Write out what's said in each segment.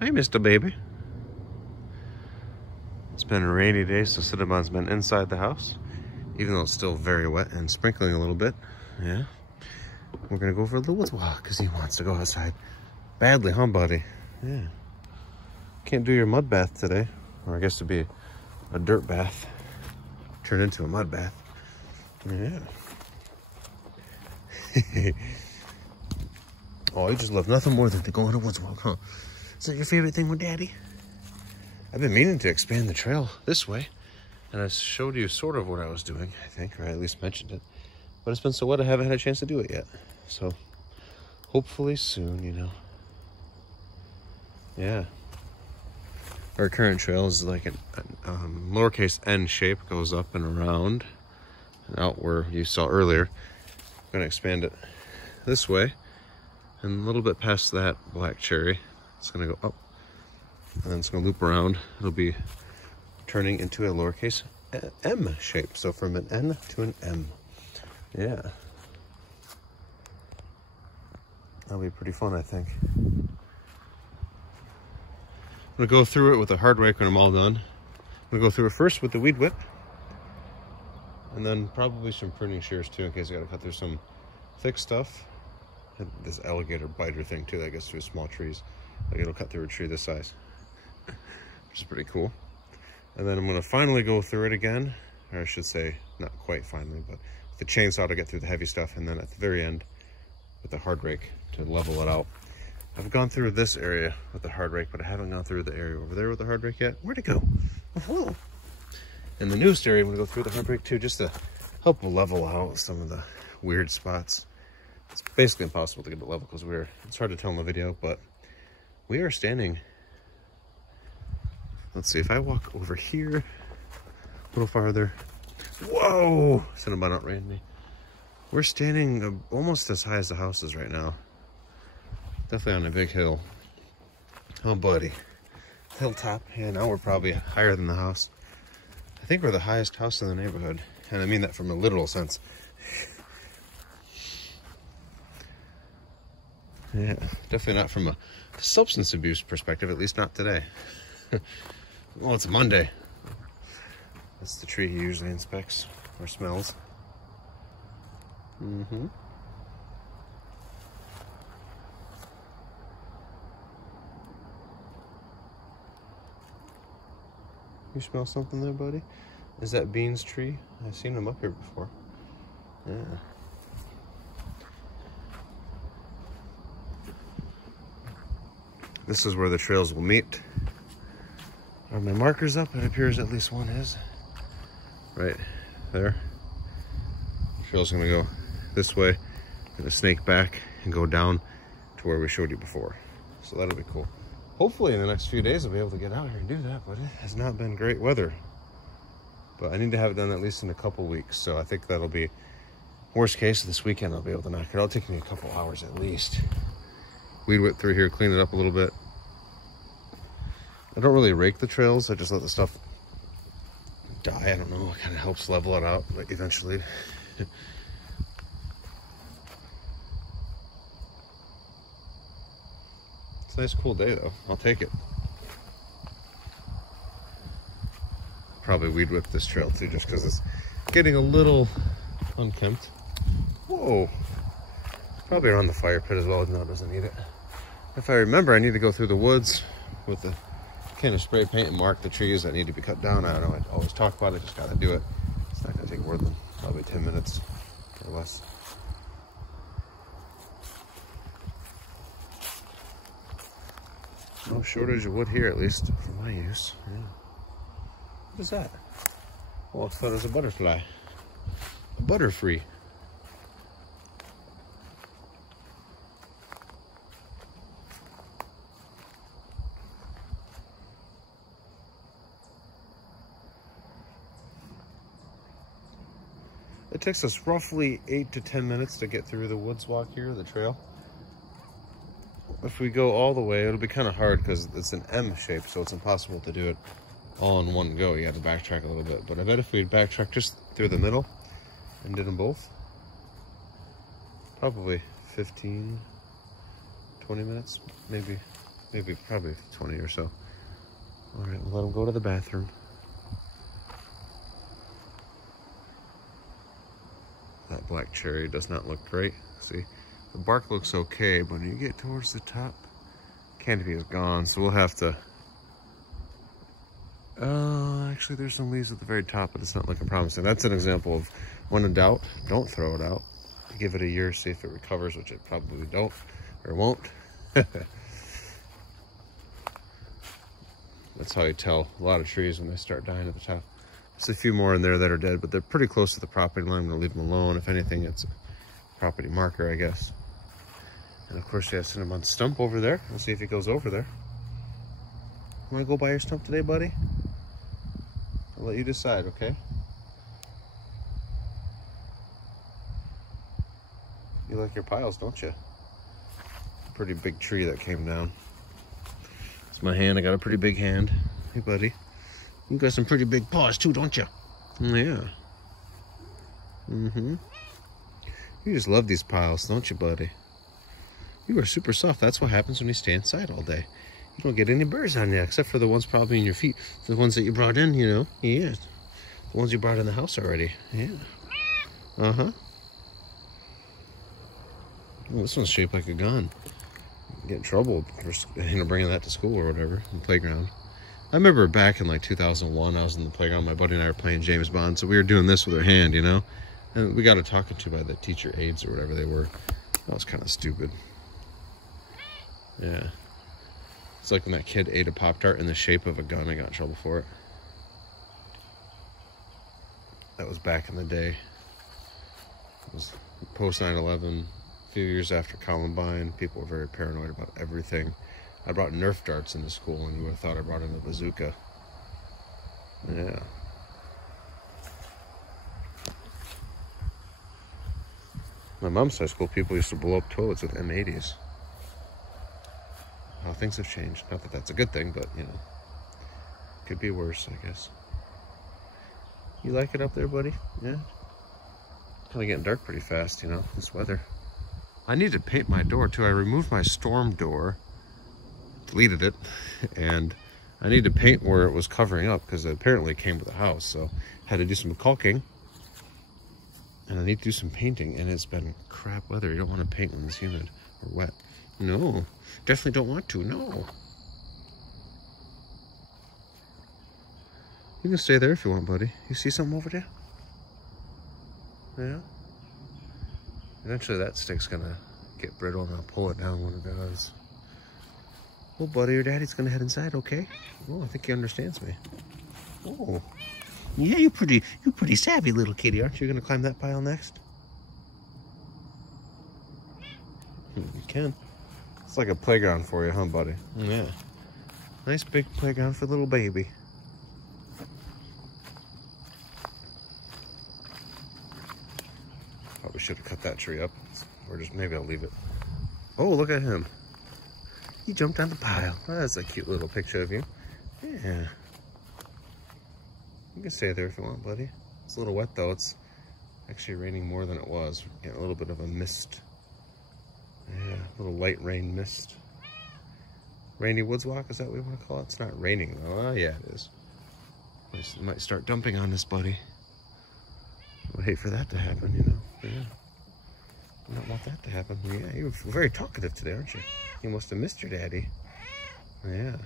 Hi, Mr. Baby. It's been a rainy day, so Cinnabon's been inside the house, even though it's still very wet and sprinkling a little bit. Yeah. We're gonna go for a little woods walk because he wants to go outside badly, huh, buddy? Yeah. Can't do your mud bath today, or I guess it'd be a dirt bath turned into a mud bath. Yeah. Oh, you just love nothing more than to go on a woods walk, huh? Is that your favorite thing with Daddy? I've been meaning to expand the trail this way, and I showed you sort of what I was doing, I think, or I at least mentioned it. But it's been so wet, I haven't had a chance to do it yet. So, hopefully soon, you know. Yeah. Our current trail is like a lowercase n shape, goes up and around and out where you saw earlier. I'm going to expand it this way, and a little bit past that black cherry. It's going to go up, and then it's going to loop around. It'll be turning into a lowercase m shape, so from an N to an M. Yeah. That'll be pretty fun, I think. I'm gonna go through it with a hard rake when I'm all done. I'm gonna go through it first with the weed whip, and then probably some pruning shears too, in case I gotta cut through some thick stuff. And this alligator biter thing too that gets through small trees. Like it'll cut through a tree this size, which is pretty cool. And then I'm gonna finally go through it again, or I should say, not quite finally, but with the chainsaw to get through the heavy stuff, and then at the very end with the hard rake to level it out. I've gone through this area with the hard rake, but I haven't gone through the area over there with the hard rake yet. Where'd it go? Oh. And the newest area, I'm gonna go through the hard rake too, just to help level out some of the weird spots. It's basically impossible to get it level because it's hard to tell in the video, but we are standing. Let's see, if I walk over here a little farther. Whoa! Cinnabon outran me. We're standing almost as high as the house is right now. Definitely on a big hill. Oh, buddy. Hilltop. Yeah, now we're probably higher than the house. I think we're the highest house in the neighborhood. And I mean that from a literal sense. Yeah, definitely not from a substance abuse perspective, at least not today. Well, it's Monday. That's the tree he usually inspects or smells. Mm-hmm. You smell something there, buddy? Is that Bean's tree? I've seen them up here before. Yeah. This is where the trails will meet. Are my markers up? It appears at least one is. Right there. The trail's gonna go this way, gonna snake back and go down to where we showed you before. So that'll be cool. Hopefully in the next few days I'll be able to get out here and do that, but it has not been great weather. But I need to have it done at least in a couple weeks, so I think that'll be worst case. This weekend I'll be able to knock it out. It'll take me a couple hours at least. Weed whip through here, clean it up a little bit. I don't really rake the trails, I just let the stuff die. I don't know, it kind of helps level it out, like eventually. It's a nice cool day though, I'll take it. Probably weed whip this trail too, just because it's getting a little unkempt. Whoa, probably around the fire pit as well. No, it doesn't need it. If I remember, I need to go through the woods with the can of spray paint and mark the trees that need to be cut down. I don't know, I always talk about it, just gotta do it. It's not gonna take more than probably 10 minutes or less. No shortage of wood here, at least for my use. Yeah. What is that? Oh, I thought it was a butterfly. A butterfree. It takes us roughly 8 to 10 minutes to get through the woods walk here, the trail. If we go all the way, it'll be kind of hard because it's an M shape, so it's impossible to do it all in one go. You have to backtrack a little bit. But I bet if we'd backtrack just through the middle and did them both, probably 15, 20 minutes, maybe Maybe, probably 20 or so. All right, we'll let him go to the bathroom. That black cherry does not look great. See, the bark looks okay, but when you get towards the top, canopy is gone, so we'll have to... actually there's some leaves at the very top, but it's not looking promising. That's an example of, when in doubt, don't throw it out. Give it a year, see if it recovers, which it probably don't, or won't. That's how you tell a lot of trees when they start dying at the top. There's a few more in there that are dead, but they're pretty close to the property line. I'm gonna leave them alone. If anything, it's a property marker, I guess. And of course, you have Cinnabon stump over there. We'll see if he goes over there. You wanna go by your stump today, buddy? I'll let you decide, okay? You like your piles, don't you? Pretty big tree that came down. It's my hand. I got a pretty big hand. Hey, buddy. You got some pretty big paws too, don't you? Yeah. Mm-hmm. You just love these piles, don't you, buddy? You are super soft. That's what happens when you stay inside all day. You don't get any burrs on you, except for the ones probably in your feet. The ones that you brought in, you know. Yeah. The ones you brought in the house already. Yeah. Uh-huh. Oh, this one's shaped like a gun. You get in trouble for bringing that to school or whatever, in the playground. I remember back in like 2001, I was in the playground. My buddy and I were playing James Bond, so we were doing this with our hand, you know? And we got a talking to by the teacher aides or whatever they were. That was kind of stupid. Yeah. It's like when that kid ate a Pop-Tart in the shape of a gun. I got in trouble for it. That was back in the day. It was post 9/11, a few years after Columbine. People were very paranoid about everything. I brought Nerf darts into school, and you would have thought I brought in a bazooka. Yeah. My mom's high school, people used to blow up toilets with M80s. How things have changed. Not that that's a good thing, but, you know, could be worse, I guess. You like it up there, buddy? Yeah? Kind of getting dark pretty fast, you know, this weather. I need to paint my door, too. I removed my storm door, deleted it, and I need to paint where it was covering up because it apparently came with the house, so I had to do some caulking, and I need to do some painting, and it's been crap weather. You don't want to paint when it's humid or wet. No, definitely don't want to. No. You can stay there if you want, buddy. You see something over there? Yeah. Eventually that stick's gonna get brittle and I'll pull it down when it does. Well, buddy, your daddy's gonna head inside, okay? Oh, I think he understands me. Oh. Yeah, you're pretty savvy, little kitty, aren't you? Gonna climb that pile next? You can. It's like a playground for you, huh, buddy? Yeah. Nice big playground for little baby. Probably should have cut that tree up. Or just, maybe I'll leave it. Oh, look at him. He jumped on the pile. That's a cute little picture of you. Yeah. You can stay there if you want, buddy. It's a little wet, though. It's actually raining more than it was. We're getting a little bit of a mist. Yeah, a little light rain mist. Rainy woods walk, is that what we want to call it? It's not raining, though. Oh, yeah, it is. It might start dumping on us, buddy. I would hate for that to happen, you know. Yeah. I don't want that to happen. Yeah, you're very talkative today, aren't you? You must have missed your daddy. Yeah.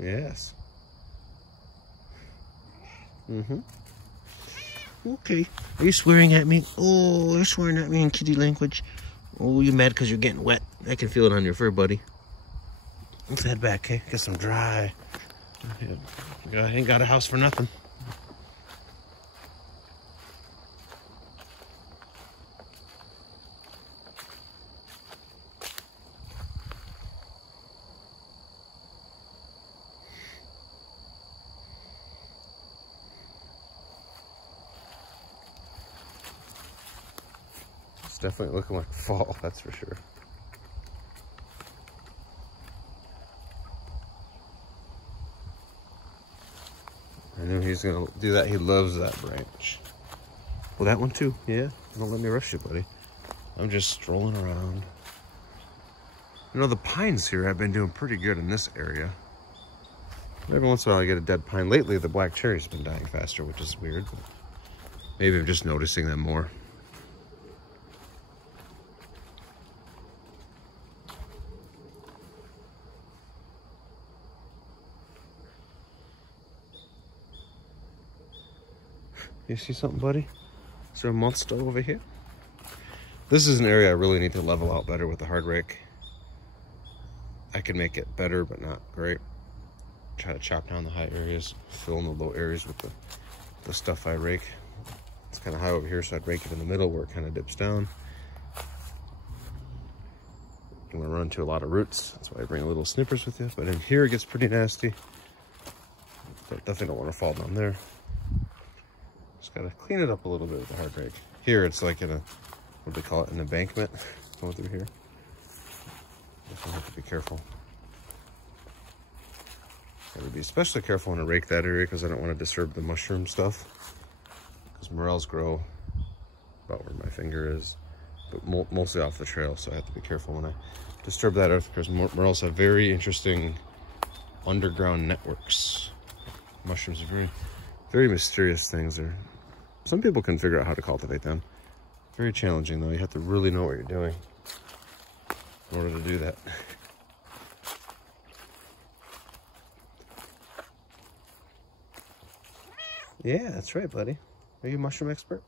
Yes. Mm-hmm. Okay. Are you swearing at me? Oh, you're swearing at me in kitty language. Oh, you mad because you're getting wet. I can feel it on your fur, buddy. Let's head back, okay? Get some dry. I ain't got a house for nothing. It's definitely looking like fall, that's for sure. I knew he was gonna do that. He loves that branch. Well, that one too. Yeah. Don't let me rush you, buddy. I'm just strolling around. You know, the pines here have been doing pretty good in this area. Every once in a while I get a dead pine. Lately, the black cherry's been dying faster, which is weird. But maybe I'm just noticing them more. You see something, buddy? Is there a monster over here? This is an area I really need to level out better with the hard rake. I can make it better, but not great. Try to chop down the high areas, fill in the low areas with the stuff I rake. It's kind of high over here, so I'd rake it in the middle where it kind of dips down. I'm gonna run into a lot of roots. That's why I bring little snippers with you. But in here it gets pretty nasty. But definitely don't want to fall down there. Just gotta clean it up a little bit with the hard rake. Here it's like in a, what do they call it, an embankment going through here. Definitely have to be careful. Gotta be especially careful when I rake that area because I don't want to disturb the mushroom stuff. Because morels grow about where my finger is, but mostly off the trail, so I have to be careful when I disturb that earth because morels have very interesting underground networks. Mushrooms are very, very mysterious things. Some people can figure out how to cultivate them. Very challenging though. You have to really know what you're doing in order to do that. Yeah, that's right, buddy. Are you a mushroom expert?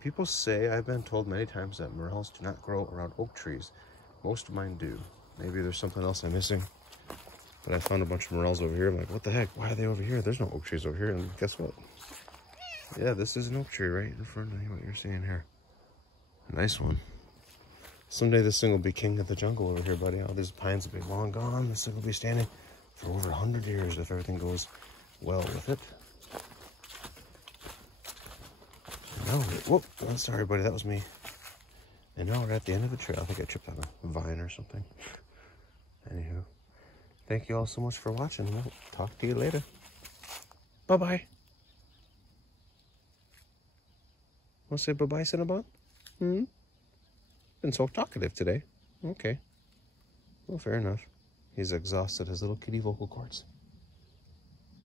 People say, I've been told many times that morels do not grow around oak trees. Most of mine do. Maybe there's something else I'm missing. But I found a bunch of morels over here. I'm like, what the heck? Why are they over here? There's no oak trees over here. And guess what? Yeah, this is an oak tree right in front of you, what you're seeing here. A nice one. Someday this thing will be king of the jungle over here, buddy. All these pines will be long gone. This thing will be standing for over 100 years if everything goes well with it. Now whoop, oh, sorry buddy, that was me. And now we're at the end of the trail. I think I tripped on a vine or something. Anywho, thank you all so much for watching. We'll talk to you later. Bye-bye. Want to say bye-bye, Cinnabon? Been so talkative today. Okay. Well, fair enough. He's exhausted his little kitty vocal cords.